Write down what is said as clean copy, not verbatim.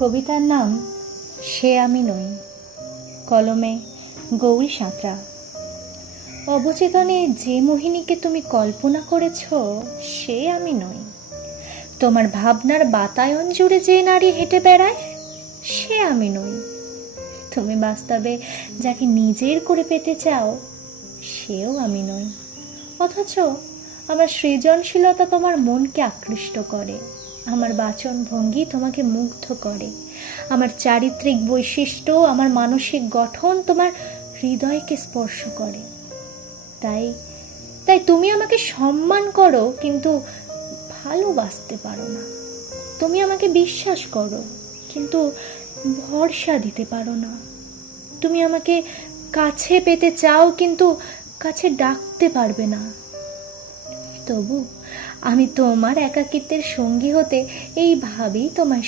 কবিতার নাম সে আমি নই। কলমে গৌরী সাঁতরা। অবচেতনে যে মোহিনীকে তুমি কল্পনা করেছ সে আমি নই। তোমার ভাবনার বাতায়ন জুড়ে যে নারী হেঁটে বেড়ায় সে আমি নই। তুমি বাস্তবে যাকে নিজের করে পেতে চাও সেও আমি নই। অথচ আমার সৃজনশীলতা তোমার মনকে আকৃষ্ট করে, আমার বাচন ভঙ্গি তোমাকে মুগ্ধ করে, আমার চারিত্রিক বৈশিষ্ট্য, আমার মানসিক গঠন তোমার হৃদয়কে স্পর্শ করে। তাই তাই তুমি আমাকে সম্মান করো কিন্তু ভালোবাসতে পারো না। তুমি আমাকে বিশ্বাস করো কিন্তু ভরসা দিতে পারো না। তুমি আমাকে কাছে পেতে চাও কিন্তু কাছে ডাকতে পারবে না। তবু আমি তোমার একাকিত্বের সঙ্গী হতে এইভাবেই তোমায়